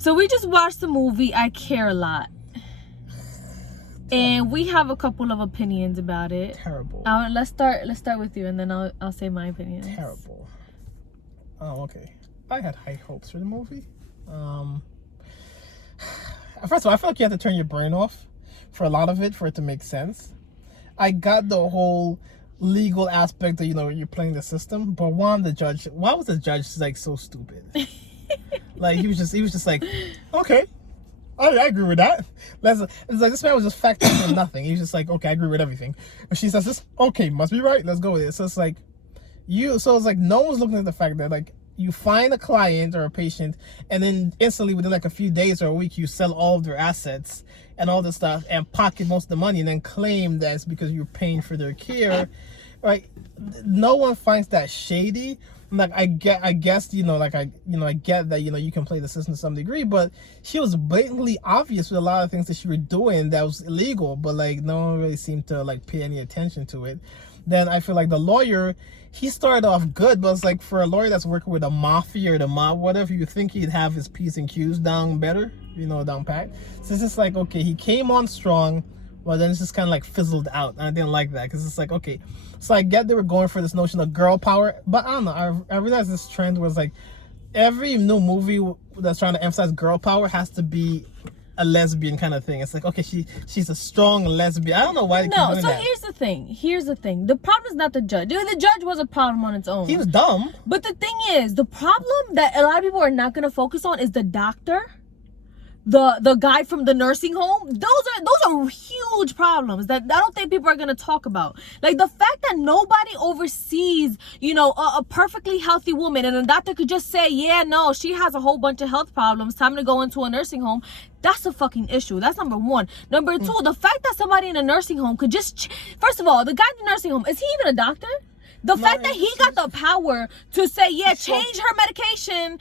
So we just watched the movie I Care a Lot. And we have a couple of opinions about it. Terrible. Let's start with you, and then I'll say my opinions. Terrible. Oh, okay. I had high hopes for the movie. First of all, I feel like you have to turn your brain off for a lot of it for it to make sense. I got the whole legal aspect that, you know, you're playing the system, but why was the judge like so stupid? Like he was just like, okay, I agree with that. It's like this man was just factoring for nothing. He was just like, okay, I agree with everything. But she says this, okay, must be right. Let's go with it. So it's like no one's looking at the fact that like you find a client or a patient, and then instantly within like a few days or a week, you sell all of their assets and all this stuff and pocket most of the money and then claim that it's because you're paying for their care. Right? No one finds that shady. Like I guess you know, like I get that, you know, you can play the system to some degree, but she was blatantly obvious with a lot of things that she was doing that was illegal, but like no one really seemed to like pay any attention to it. Then I feel like the lawyer, he started off good, but it's like for a lawyer that's working with a mafia or the mob, whatever, you think he'd have his P's and Q's down better, you know, down pat. So it's just like, okay, he came on strong, but then it's just kind of like fizzled out. And I didn't like that because it's like, okay, so I get they were going for this notion of girl power, but I don't know. I realized this trend was like every new movie that's trying to emphasize girl power has to be a lesbian kind of thing. It's like, okay, she's a strong lesbian. I don't know why they keep doing that. Here's the thing. The problem is not the judge. The judge was a problem on its own. He was dumb. But the thing is, the problem that a lot of people are not going to focus on is the doctor, the guy from the nursing home. Those are huge problems that I don't think people are going to talk about. Like the fact that nobody oversees, you know, a perfectly healthy woman, and a doctor could just say, yeah, no, she has a whole bunch of health problems, time to go into a nursing home. That's a fucking issue. That's number one. Number two, the fact that somebody in a nursing home could just, first of all, the guy in the nursing home, is he even a doctor? The fact that he got the power to say, yeah, change her medication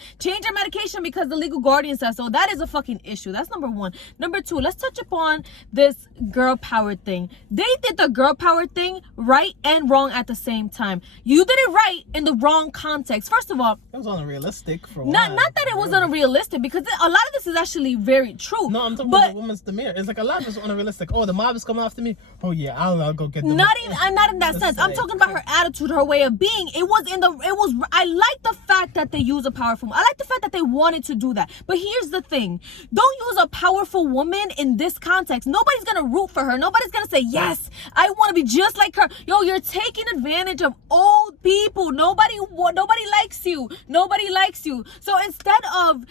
because the legal guardian says so, that is a fucking issue. That's number one. Number two, let's touch upon this girl power thing. They did the girl power thing right and wrong at the same time. You did it right in the wrong context. First of all, it was unrealistic for not that it was unrealistic, because a lot of this is actually very true. No, I'm talking about the woman's demeanor. It's like a lot of it's unrealistic. Oh, the mob is coming after me. Oh yeah, I'll go get them. Not in that sense. I'm talking about her attitude, her way of being. I like the fact that they use a powerful woman. I like the fact that they wanted to do that. But here's the thing. Don't use a powerful woman in this context. Nobody's gonna root for her. Nobody's gonna say, yes, I want to be just like her. Yo, you're taking advantage of old people. Nobody likes you. Nobody likes you. So instead of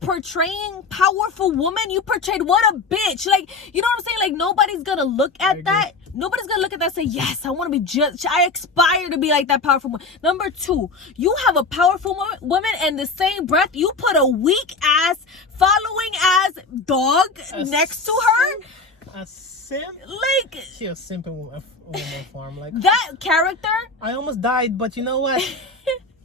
portraying powerful woman, you portrayed what a bitch. Like, you know what I'm saying? Like, nobody's gonna look at that. Nobody's gonna look at that and say, yes, I want to be just, I aspire to be like that powerful woman. Number two, you have a powerful woman, and in the same breath you put a weak ass following ass dog next to her. A simp? Like, she a simp in woman form. Like that character. I almost died, but you know what?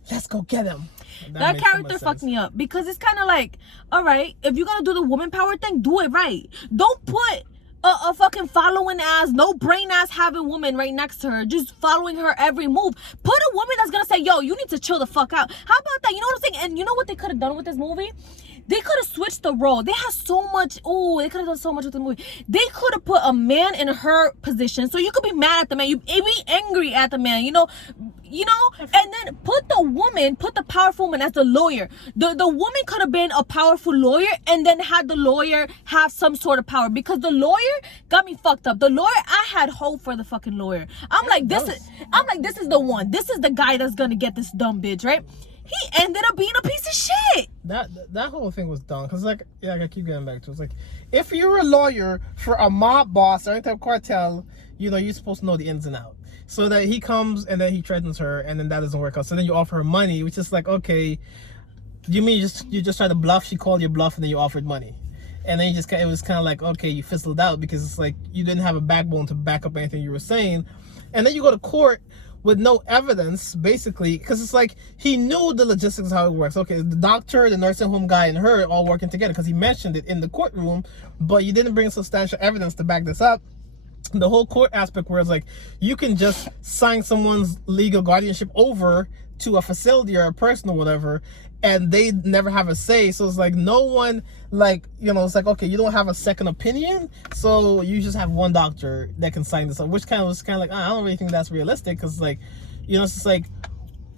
Let's go get him. That character fucked me up, because it's kind of like, all right, if you're gonna do the woman power thing, do it right. Don't put a fucking following ass, no brain ass having woman right next to her, just following her every move. Put a woman that's gonna say, yo, you need to chill the fuck out. How about that? You know what I'm saying? And you know what they could have done with this movie? They could have switched the role. They have so much. Oh, they could have done so much with the movie. They could have put a man in her position, so you could be mad at the man, you be angry at the man, you know, and then put the powerful woman as the lawyer. The woman could have been a powerful lawyer, and then had the lawyer have some sort of power, because the lawyer got me fucked up. The lawyer, I had hope for the fucking lawyer. I'm like, this is the one. This is the guy that's gonna get this dumb bitch, right? He ended up being a piece of shit. That whole thing was dumb, because like, yeah, I keep getting back to it. It's like, if you're a lawyer for a mob boss or any type of cartel, you know, you're supposed to know the ins and outs. So that he comes and then he threatens her, and then that doesn't work out. So then you offer her money, which is like, okay, you mean you just tried to bluff? She called your bluff, and then you offered money, and then it was kind of like, okay, you fizzled out, because it's like you didn't have a backbone to back up anything you were saying, and then you go to court with no evidence, basically, because it's like he knew the logistics of how it works. Okay, the doctor, the nursing home guy, and her all working together, because he mentioned it in the courtroom, but you didn't bring substantial evidence to back this up. The whole court aspect where it's like you can just sign someone's legal guardianship over to a facility or a person or whatever, and they never have a say. So it's like no one, like, you know, it's like, okay, you don't have a second opinion, so you just have one doctor that can sign this up, which kind of was kind of like, I don't really think that's realistic, because like, you know, it's just like,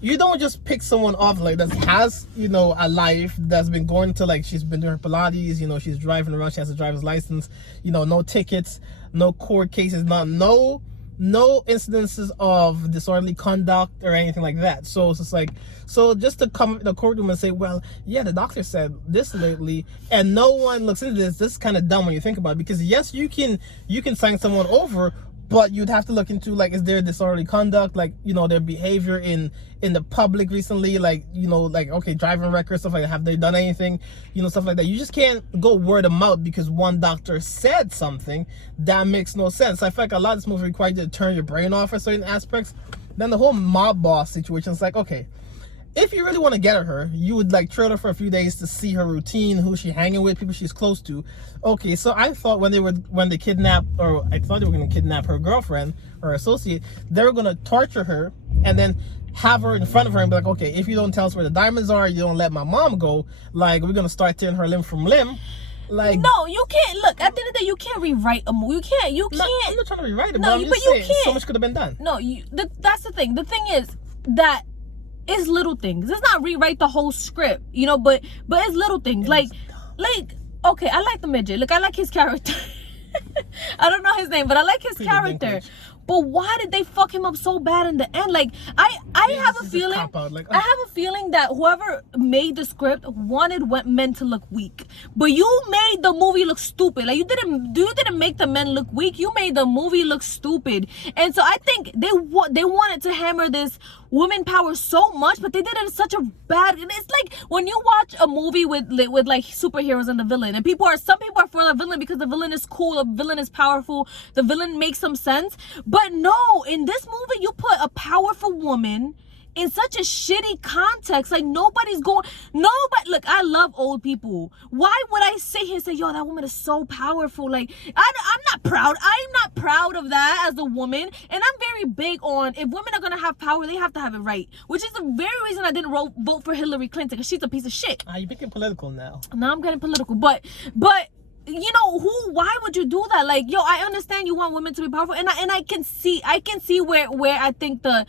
you don't just pick someone off like that has, you know, a life, that's been going to, like, she's been doing her Pilates, you know, she's driving around, she has a driver's license, you know, no tickets, no court cases, no incidences of disorderly conduct or anything like that. So it's just like, so just to come in the courtroom and say, well, yeah, the doctor said this lately, and no one looks into this is kind of dumb when you think about it, because yes, you can sign someone over, but you'd have to look into, like, is there disorderly conduct, like, you know, their behavior in the public recently, like, you know, like, okay, driving records, stuff like that, have they done anything, you know, stuff like that. You just can't go word of mouth because one doctor said something. That makes no sense. I feel like a lot of this movie required you to turn your brain off for certain aspects. Then the whole mob boss situation is like, okay, if you really want to get at her, you would, like, trail her for a few days to see her routine, who she's hanging with, people she's close to. Okay, so I thought when they kidnapped, or I thought they were going to kidnap her girlfriend or associate, they were going to torture her and then have her in front of her and be like, okay, if you don't tell us where the diamonds are, you don't let my mom go, like, we're going to start tearing her limb from limb. Like, no, you can't. Look, at the end of the day, you can't rewrite a movie. You can't. I'm not trying to rewrite it, no, but I'm but just you saying, can't. so much could have been done. No, that's the thing. The thing is that it's little things. It's not rewrite the whole script, you know, but it's little things. Like, okay, I like the midget. Look, I like his character. I don't know his name, but I like his character. But why did they fuck him up so bad in the end? Like, I have a feeling, I have a feeling that whoever made the script wanted men to look weak. But you made the movie look stupid. Like, you didn't make the men look weak. You made the movie look stupid. And so I think they wanted to hammer this woman power so much, but they did it in such a bad. It's like when you watch a movie with like superheroes and the villain, and some people are for the villain because the villain is cool, the villain is powerful, the villain makes some sense. But no, in this movie, you put a powerful woman in such a shitty context. Like, nobody. Look, I love old people. Why would I sit here and say, yo, that woman is so powerful? Like, I'm not proud. I'm not proud of that as a woman. And I'm very big on, if women are gonna have power, they have to have it right. Which is the very reason I didn't vote for Hillary Clinton, because she's a piece of shit. You're making political now. Now I'm getting political, but you know, why would you do that? Like, yo, I understand you want women to be powerful, and I can see where I think the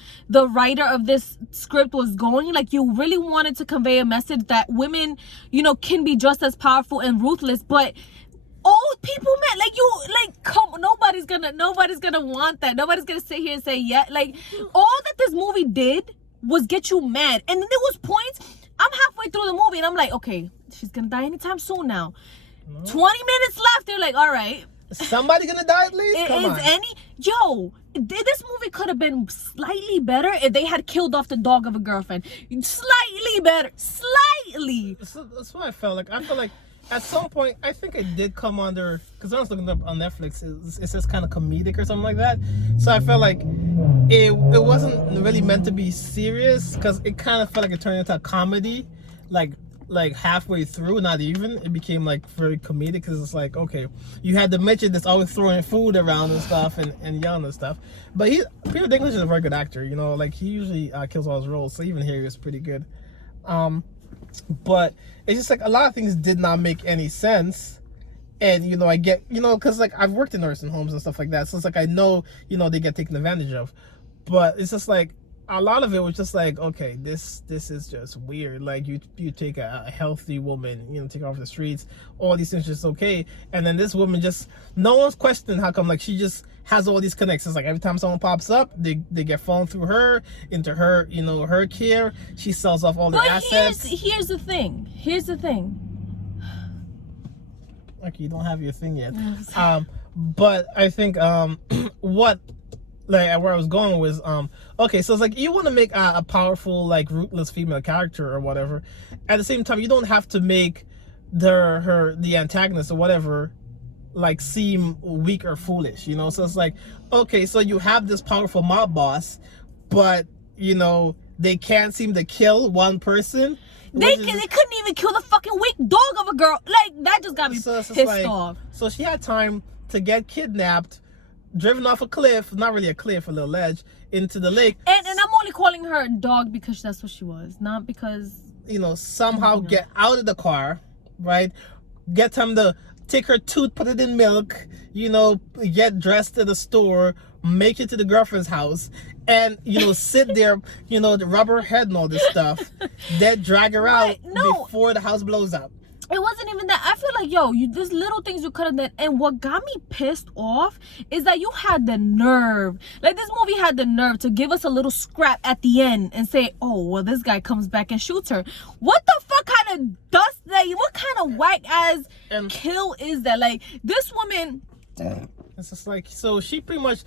writer of this script was going. Like, you really wanted to convey a message that women, you know, can be just as powerful and ruthless, but old people, man, nobody's gonna want that. Nobody's gonna sit here and say, yeah. Like, all that this movie did was get you mad. And then there was points, I'm halfway through the movie and I'm like, okay, she's gonna die anytime soon now. 20 minutes left. They're like, all right, somebody gonna die at least. Come on. This movie could have been slightly better if they had killed off the dog of a girlfriend. Slightly better, slightly. That's what I felt like. I feel like at some point, I think it did come under, because I was looking up on Netflix, it says kind of comedic or something like that. So I felt like it wasn't really meant to be serious, because it kind of felt like it turned into a comedy, like halfway through. Not even, it became like very comedic, because it's like, okay, you had the midget that's always throwing food around and stuff and yelling and stuff, but Peter Dinklage is a very good actor, you know, like he usually kills all his roles, so even here he was pretty good. But it's just like a lot of things did not make any sense. And, you know, I get, you know, because like I've worked in nursing homes and stuff like that, so it's like I know, you know, they get taken advantage of, but it's just like a lot of it was just like, okay, this is just weird. Like, you take a healthy woman, you know, take her off the streets, all these things just okay, and then this woman just, no one's questioning how come, like, she just has all these connections. Like, every time someone pops up, they get phoned through her into her, you know, her care. She sells off all the assets. Here's the thing. Okay, you don't have your thing yet. But I think where I was going was okay, so it's like you want to make a powerful, like, ruthless female character or whatever. At the same time, you don't have to make the antagonist or whatever, like, seem weak or foolish, you know. So it's like, okay, so you have this powerful mob boss, but, you know, they can't seem to kill one person. They couldn't even kill the fucking weak dog of a girl. Like, that just got me pissed off. So she had time to get kidnapped, driven off a cliff, not really a cliff, a little ledge, into the lake. And I'm only calling her a dog because that's what she was, not because somehow get out of the car, right? Get him to take her tooth, put it in milk, get dressed at the store, make it to the girlfriend's house, and sit there, the rubber head and all this stuff, then drag her out before the house blows up. It wasn't even that. I feel like, there's little things you could have done. And what got me pissed off is that you had the nerve. Like, this movie had the nerve to give us a little scrap at the end and say, oh, well, this guy comes back and shoots her. What the fuck kind of dust that? What kind of whack ass kill is that? Like, this woman. It's just like, so she pretty much,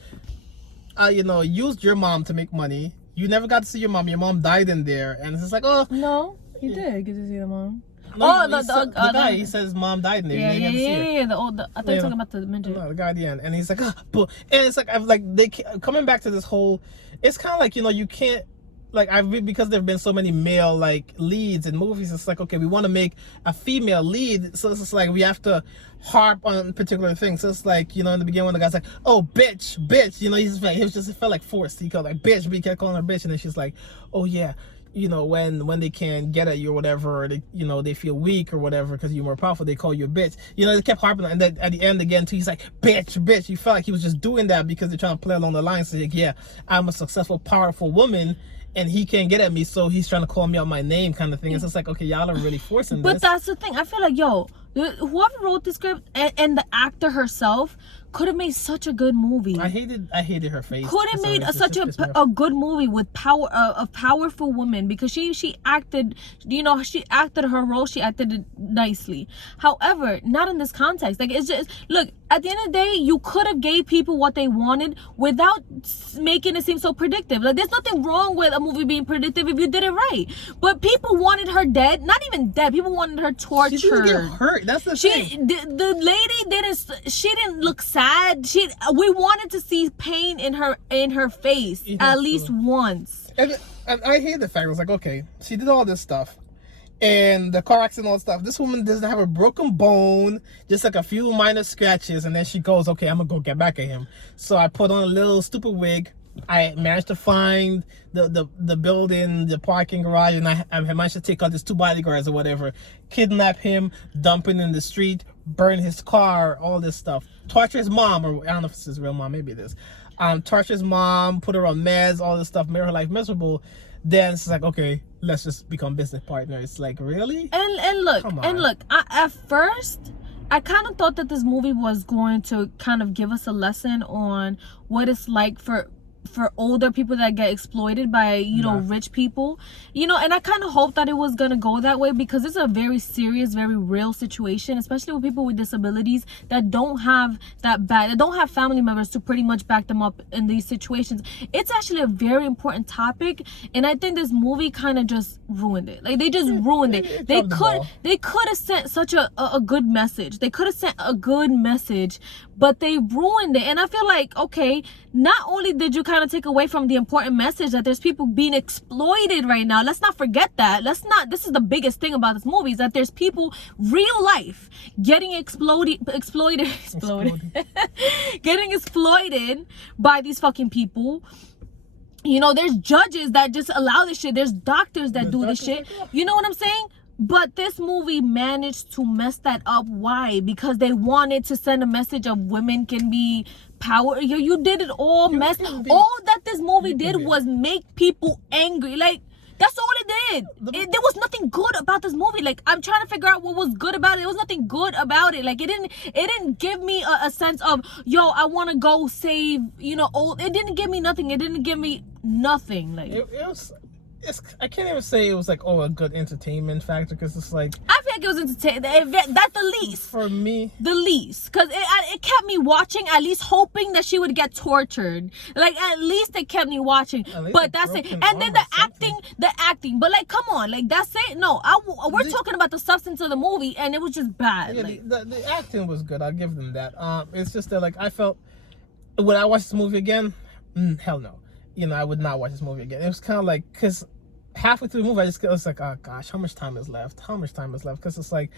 used your mom to make money. You never got to see your mom. Your mom died in there. And it's just like, oh. No, you did get to see the mom. No, the guy, he says mom died in there. Yeah. I thought you were talking about the midget. No, the guy at the end. And he's like, and it's like, they coming back to this whole, it's kind of like, you can't, like, because there've been so many male, like, leads in movies, it's like, okay, we want to make a female lead, so it's just like, we have to harp on particular things. So it's like, in the beginning when the guy's like, oh, bitch, it felt like forced. He called like, bitch, but he kept calling her bitch, and then she's like, oh, yeah. When they can't get at you or whatever, or they feel weak or whatever because you're more powerful, they call you a bitch. They kept harping on, and then at the end again too, he's like, bitch. You felt like he was just doing that because they're trying to play along the lines. So like, yeah, I'm a successful, powerful woman, and he can't get at me, so he's trying to call me out my name, kind of thing. It's just like, okay, y'all are really forcing this. But that's the thing. I feel like, whoever wrote the script and the actor herself could have made such a good movie. I hated her face. Could have made such a good movie with power, a powerful woman, because she acted, she acted her role. She acted it nicely. However, not in this context. Like, it's just, look, at the end of the day, you could have gave people what they wanted without making it seem so predictive. Like, there's nothing wrong with a movie being predictive if you did it right. But people wanted her dead. Not even dead. People wanted her tortured. She didn't get hurt. That's the thing. The lady didn't. She didn't look sad. We wanted to see pain in her face at least once. And I hate the fact it was like, okay, she did all this stuff, and the car accident and all that stuff. This woman doesn't have a broken bone, just like a few minor scratches, and then she goes, okay, I'm gonna go get back at him. So I put on a little stupid wig. I managed to find the building, the parking garage, and I managed to take out these 2 bodyguards or whatever, kidnap him, dump him in the street, burn his car, all this stuff. Torture his mom, or I don't know if it's his real mom, maybe it is. Torture his mom, put her on meds, all this stuff, made her life miserable. Then it's like, okay, let's just become business partners. Like, really? And look, at first, I kind of thought that this movie was going to kind of give us a lesson on what it's like for older people that get exploited by rich people, and I kind of hoped that it was gonna go that way, because it's a very serious, very real situation, especially with people with disabilities that don't have family members to pretty much back them up in these situations. It's actually a very important topic, and I think this movie kind of just ruined it. Like, they just ruined it. They could have sent such a good message. They could have sent a good message, but they ruined it. And I feel like, okay, not only did you kind of take away from the important message that there's people being exploited right now. Let's not forget that. This is the biggest thing about this movie, is that there's people, real life, getting exploited getting exploited by these fucking people. There's judges that just allow this shit. There's doctors that do this shit. You know what I'm saying? But this movie managed to mess that up. Why? Because they wanted to send a message of women can be power. You did it all all that this movie did was make people angry. Like, that's all it did. There was nothing good about this movie. Like, I'm trying to figure out what was good about it. There was nothing good about it. Like, it didn't give me a sense of, I want to go save, it didn't give me nothing. It didn't give me nothing. Like, I can't even say it was like, a good entertainment factor, because it's like, I feel like it was entertaining. That's the least. For me, the least, because it kept me watching, at least hoping that she would get tortured. Like, at least it kept me watching. But that's it. And then the acting. But like, come on, like, that's it. No, we're talking about the substance of the movie, and it was just bad. Yeah, like, the acting was good. I'll give them that. It's just that, like, I felt, would I watch this movie again? Hell no. I would not watch this movie again. It was kind of like, because halfway through the movie, I was like, oh gosh, how much time is left? How much time is left? Because it's like,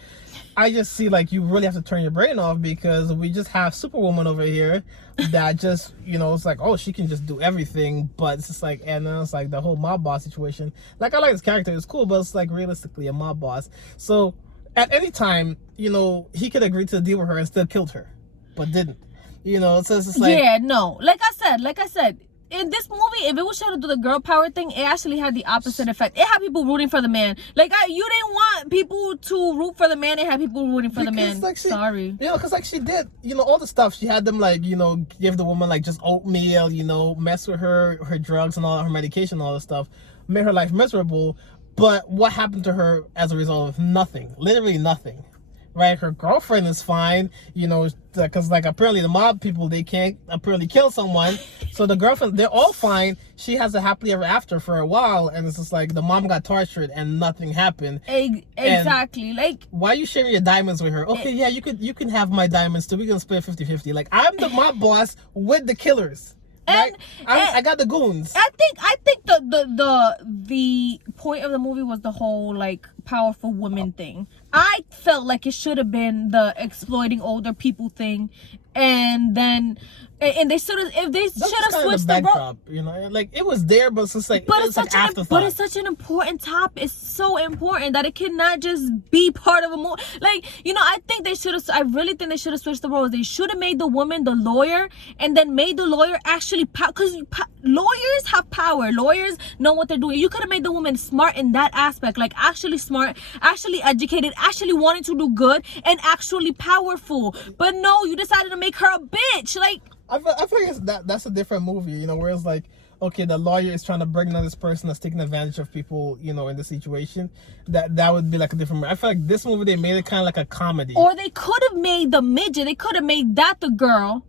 I just see like you really have to turn your brain off because we just have Superwoman over here that just, you know, it's like, oh, she can just do everything, but it's just like, and then it's like the whole mob boss situation. Like, I like this character, it's cool, but it's like realistically a mob boss. So at any time, you know, he could agree to deal with her and still killed her, but didn't. You know, so it's just like, yeah, no, like I said. In this movie, if it was trying to do the girl power thing, it actually had the opposite effect. It had people rooting for the man. Like, you didn't want people to root for the man. It had people rooting for the man. Like Sorry. You know, because like she did, you know, all the stuff. She had them like, you know, give the woman like just oatmeal, you know, mess with her drugs and all her medication, all this stuff, made her life miserable. But what happened to her as a result of nothing? Literally nothing. Right, her girlfriend is fine, you know, because like apparently the mob people, they can't apparently kill someone, so the girlfriend, they're all fine. She has a happily ever after for a while, and it's just like the mom got tortured and nothing happened. Exactly. And like, why are you sharing your diamonds with her? Okay, yeah, you can have my diamonds too. We're gonna split 50-50. Like, I'm the mob boss with the killers. Right? I got the goons. I think the point of the movie was the whole like powerful women thing. I felt like it should have been the exploiting older people thing, and then they should have, if they should have switched the role. You know, like it was there, but it's just like, but it's such an important topic. It's so important that it cannot just be part of a movie. Like, you know, I really think they should have switched the roles. They should have made the woman the lawyer, and then made the lawyer actually because lawyers have power. Lawyers know what they're doing. You could have made the woman smart in that aspect, like actually smart, actually educated, actually wanting to do good, and actually powerful. But no, you decided to make her a bitch. Like, I feel like that's a different movie, you know, where it's like, okay, the lawyer is trying to bring down this person that's taking advantage of people, you know, in the situation. That would be like a different movie. I feel like this movie, they made it kind of like a comedy. Or they could have made the midget, they could have made that the girl.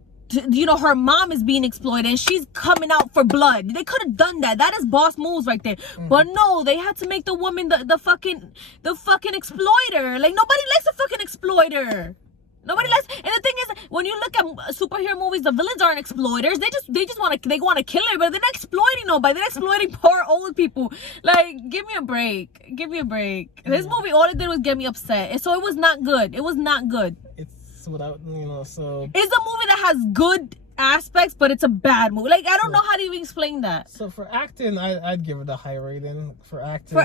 You know, her mom is being exploited and she's coming out for blood. They could have done that. That is boss moves right there. But no, they had to make the woman the fucking exploiter. Like, nobody likes a fucking exploiter. Nobody likes. And the thing is, when you look at superhero movies, the villains aren't exploiters. They just want to kill her, but they're not exploiting nobody. They're exploiting poor old people. Like, give me a break. Give me a break. This movie, all it did was get me upset. And so it was not good. It was not good. It's without, you know, so it's a movie that has good aspects, but it's a bad movie. Like, I don't know how to even explain that. So for acting, I'd give it a high rating. For acting,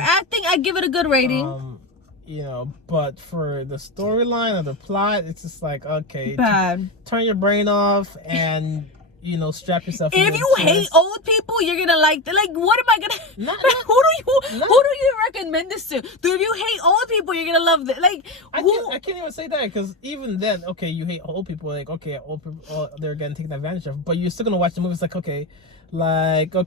I'd give it a good rating. You know, but for the storyline or the plot, it's just like, okay, bad. Turn your brain off and, you know, strap yourself. If you hate old people, you're gonna like what am I gonna who do you recommend this to? If you hate old people, you're gonna love this. Like, I can't even say that, because even then, okay, you hate old people, like, okay, old people, they're getting taken advantage of, but you're still gonna watch the movie. It's like, okay,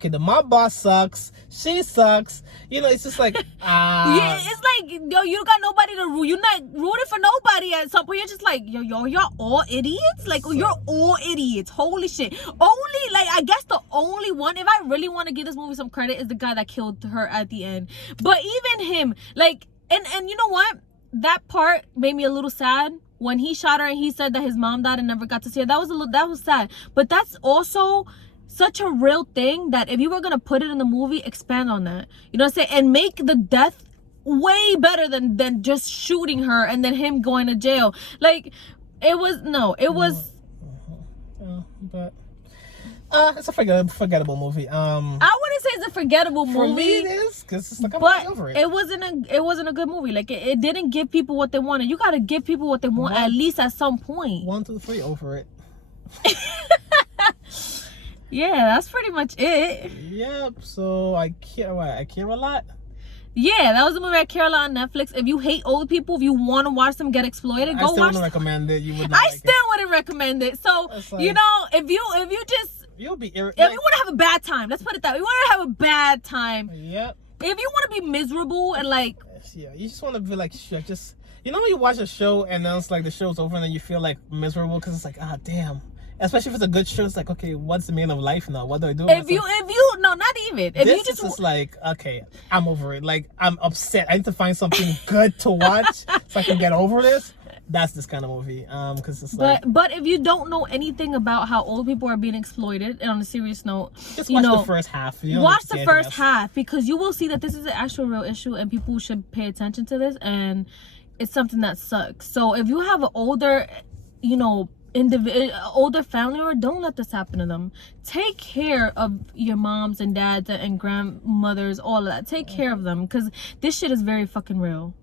the mob boss sucks, she sucks, you know. It's just like, yeah, it's like, yo, you got nobody to root. You're not rooting for nobody at some point. You're just like, you're all idiots. Like, you're all idiots. Holy shit. Only, like, I guess the only one, if I really want to give this movie some credit, is the guy that killed her at the end. But even him, like, and you know what, that part made me a little sad when he shot her and he said that his mom died and never got to see her. That was sad. But that's also such a real thing that if you were gonna put it in the movie, expand on that, you know what I'm saying, and make the death way better than just shooting her and then him going to jail. Like, but it's a forgettable movie. I wouldn't say it's a forgettable movie. For me, it is, because it's like, I'm not over it. It wasn't a good movie. Like, it didn't give people what they wanted. You gotta give people what they want at least at some point. 1, 2, 3, over it. Yeah, that's pretty much it. Yep. So I care a lot. Yeah, that was the movie I care a lot on Netflix. If you hate old people, if you want to watch them get exploited, go watch. I still wouldn't recommend it. You would not. I still wouldn't recommend it. So, like, you know, if you just, you'll be if you want to have a bad time, let's put it that way. You want to have a bad time. Yep. If you want to be miserable and like, yeah, you just want to be like, just, you know, when you watch a show and then it's like the show's over and then you feel like miserable because it's like, ah, damn. Especially if it's a good show, it's like, okay, what's the meaning of life now? What do I do? No, not even. If this you just is like, okay, I'm over it. Like, I'm upset. I need to find something good to watch so I can get over this. that's this kind of movie. Because it's like, But if you don't know anything about how old people are being exploited, and on a serious note, just you watch know, the first half. You don't watch need to see the anything first else. half, because you will see that this is an actual real issue and people should pay attention to this, and it's something that sucks. So if you have an older, you know, older family member, don't let this happen to them. Take care of your moms and dads and grandmothers, all of that. Take care of them, because this shit is very fucking real.